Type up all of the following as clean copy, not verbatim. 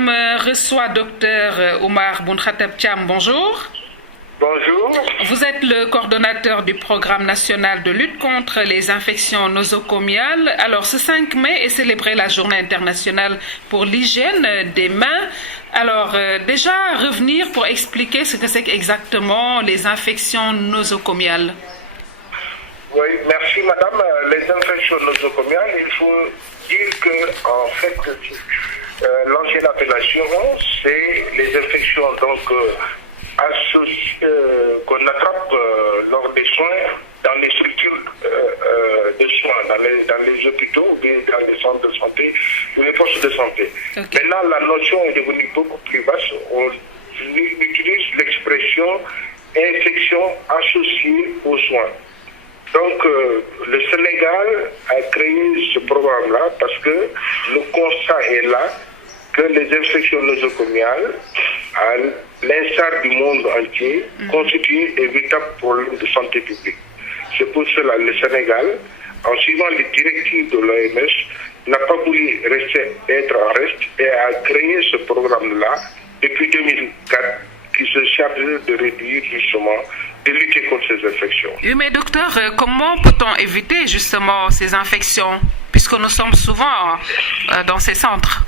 Forum reçoit Dr Oumar Boun Khatab Thiam. Bonjour. Bonjour. Vous êtes le coordonnateur du programme national de lutte contre les infections nosocomiales. Alors, ce 5 mai est célébrée la journée internationale pour l'hygiène des mains. Alors, déjà, revenir pour expliquer ce que c'est exactement les infections nosocomiales. Oui, merci madame. Les infections nosocomiales, il faut dire que, en fait, l'ancienne appellation, c'est les infections qu'on attrape lors des soins dans les structures de soins, dans les hôpitaux ou bien dans les centres de santé ou les postes de santé. Okay. Maintenant, la notion est devenue beaucoup plus vaste. On utilise l'expression infection associée aux soins. Donc, le Sénégal a créé ce programme-là parce que le constat est là que les infections nosocomiales, à l'instar du monde entier, constituent un véritable problème de santé publique. C'est pour cela que le Sénégal, en suivant les directives de l'OMS, n'a pas voulu être en reste et a créé ce programme-là depuis 2004 qui se charge de réduire justement, de lutter contre ces infections. Oui, mais docteur, comment peut-on éviter justement ces infections, puisque nous sommes souvent dans ces centres?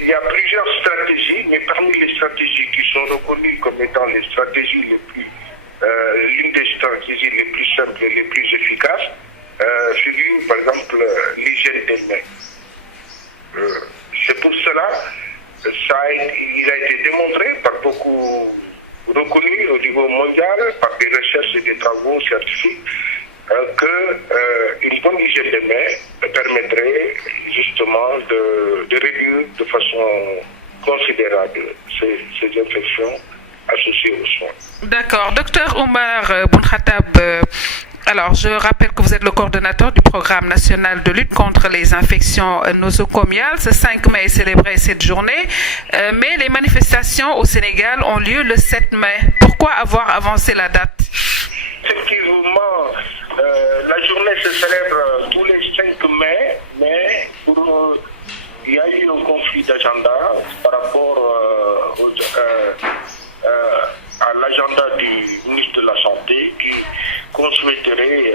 Il y a plusieurs stratégies, mais parmi les stratégies qui sont reconnues comme étant les stratégies les plus, l'une des stratégies les plus simples et les plus efficaces, figure par exemple l'hygiène des mains. C'est pour cela, il a été démontré par beaucoup reconnu au niveau mondial, par des recherches et des travaux scientifiques, qu'une bonne hygiène des mains permettrait justement de réduire de façon considérable ces infections associées aux soins. D'accord. Docteur Oumar Boun Khatab, alors je rappelle que vous êtes le coordonnateur du programme national de lutte contre les infections nosocomiales. Ce 5 mai est célébré cette journée, mais les manifestations au Sénégal ont lieu le 7 mai. Pourquoi avoir avancé la date? Effectivement, la journée se célèbre tous les 5 mai, mais il y a eu un conflit d'agenda par rapport à l'agenda du ministre de la Santé qu'on souhaiterait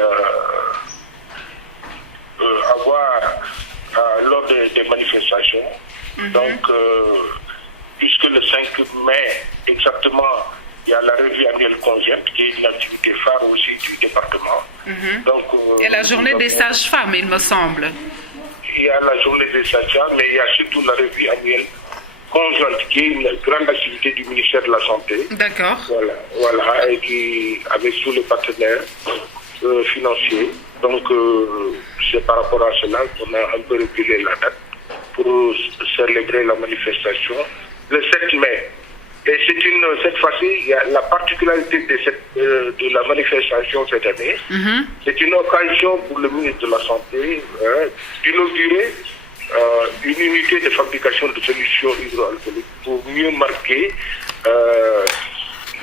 avoir lors des manifestations. Donc, puisque le 5 mai, exactement, il y a la revue annuelle conjointe, qui est une activité phare aussi du département. Donc, et la journée des sages-femmes, il me semble. Il y a la journée des sages-femmes, mais il y a surtout la revue annuelle conjointe, qui est une grande activité du ministère de la Santé. D'accord. Voilà, et qui, avec tous les partenaires financiers. Donc, c'est par rapport à cela qu'on a un peu reculé la date pour célébrer la manifestation le 7 mai. Et cette fois-ci, il y a la particularité de la manifestation cette année. C'est une occasion pour le ministre de la Santé d'inaugurer une unité de fabrication de solutions hydroalcooliques pour mieux marquer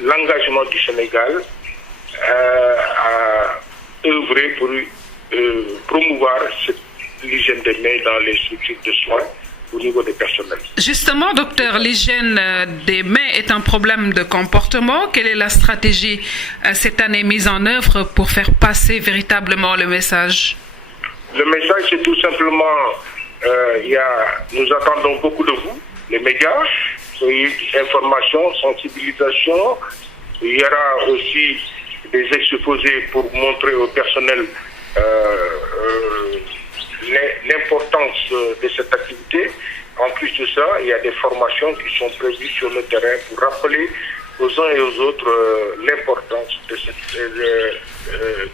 l'engagement du Sénégal à œuvrer pour promouvoir l'hygiène des mains dans les structures de soins au niveau des personnels. Justement, docteur, l'hygiène des mains est un problème de comportement. Quelle est la stratégie cette année mise en œuvre pour faire passer véritablement le message? Le message, c'est tout simplement, nous attendons beaucoup de vous, les médias, information, sensibilisation. Il y aura aussi des exposés pour montrer au personnel l'importance de cette activité. En plus de ça, il y a des formations qui sont prévues sur le terrain pour rappeler aux uns et aux autres l'importance de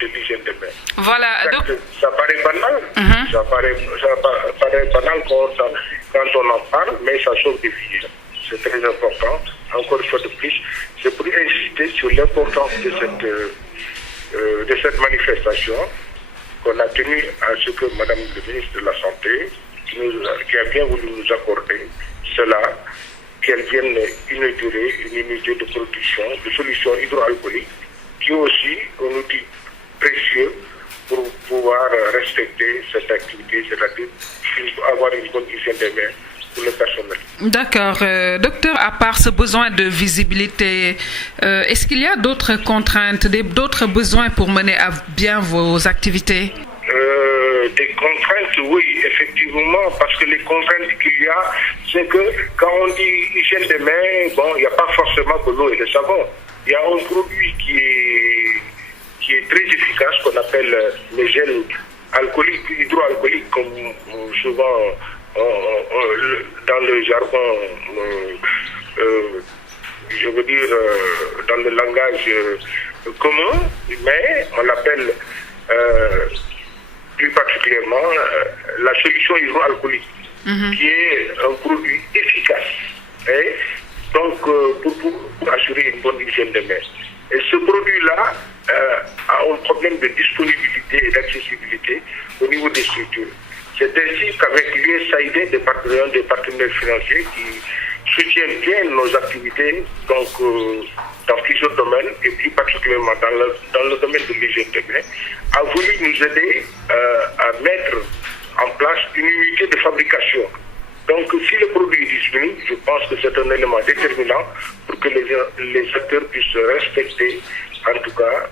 l'hygiène des mains. Voilà. Donc... Ça paraît banal, ça paraît banal quand on en parle, mais ça sauve des vies. C'est très important. Encore une fois de plus, c'est pour insister sur l'importance de cette manifestation qu'on a tenu à ce que Madame le ministre de la Santé, qui a bien voulu nous accorder cela, qu'elle vienne inaugurer une unité de production de solutions hydroalcooliques, qui est aussi un outil précieux pour pouvoir respecter cette activité, c'est-à-dire avoir une bonne hygiène des mains pour le personnel. D'accord. Docteur, à part ce besoin de visibilité, est-ce qu'il y a d'autres contraintes, d'autres besoins pour mener à bien vos activités? Des contraintes, oui, effectivement, parce que les contraintes qu'il y a, c'est que quand on dit hygiène des mains, bon, il n'y a pas forcément que l'eau et le savon. Il y a un produit qui est très efficace, qu'on appelle les gels alcooliques, hydroalcooliques, comme souvent dans le jargon, je veux dire, dans le langage commun, mais on l'appelle plus particulièrement la solution hydroalcoolique, qui est un produit efficace. Et donc, pour assurer une bonne hygiène des mains. Et ce produit-là a un problème de disponibilité et d'accessibilité au niveau des structures. C'est ainsi qu'avec l'USAID, des partenaires financiers qui soutiennent bien nos activités, donc dans plusieurs domaines, et plus particulièrement dans le domaine de l'hygiène des mains, a voulu nous aider à mettre en place une unité de fabrication. Donc, si le produit est disponible, je pense que c'est un élément déterminant pour que les acteurs puissent respecter, en tout cas,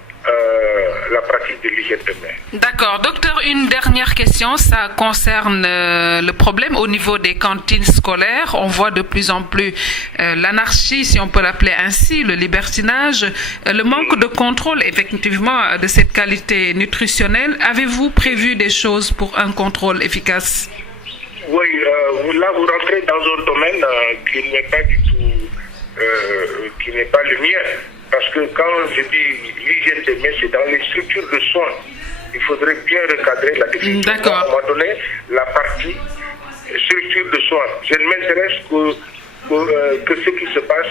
la pratique de l'hygiène des mains. D'accord. Docteur, une dernière question, ça concerne le problème au niveau des cantines scolaires. On voit de plus en plus l'anarchie, si on peut l'appeler ainsi, le libertinage, le manque de contrôle, effectivement, de cette qualité nutritionnelle. Avez-vous prévu des choses pour un contrôle efficace? Oui, là vous rentrez dans un domaine qui n'est pas du tout, qui n'est pas le mien. Parce que quand je dis l'hygiène des mains, c'est dans les structures de soins. Il faudrait bien recadrer la définition. D'accord. À un moment donné, la partie structure de soins. Je ne m'intéresse que ce qui se passe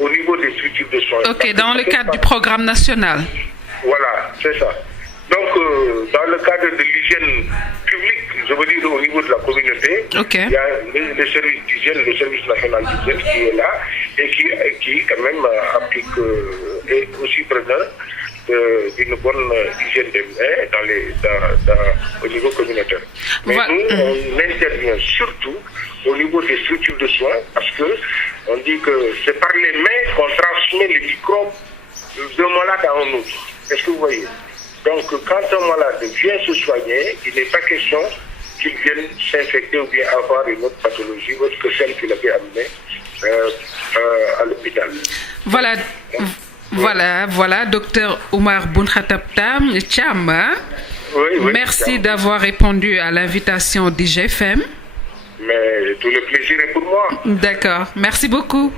au niveau des structures de soins. Ok, dans le cadre du programme national. Voilà, c'est ça. Donc, dans le cadre de l'hygiène publique, je veux dire au niveau de la communauté, il y a le service d'hygiène, le service national d'hygiène qui est là et qui quand même applique est aussi preneur d'une bonne hygiène des mains au niveau communautaire. Mais nous, on intervient surtout au niveau des structures de soins parce que on dit que c'est par les mains qu'on transmet les microbes d'un malade à un autre. Est-ce que vous voyez? Donc, quand un malade vient se soigner, il n'est pas question qu'il vienne s'infecter ou bien avoir une autre pathologie autre que celle qu'il avait amenée à l'hôpital. Voilà, docteur Oumar Boun-Khatab Thiam. Oui, merci d'avoir répondu à l'invitation d'IGFM. Mais tout le plaisir est pour moi. D'accord, merci beaucoup.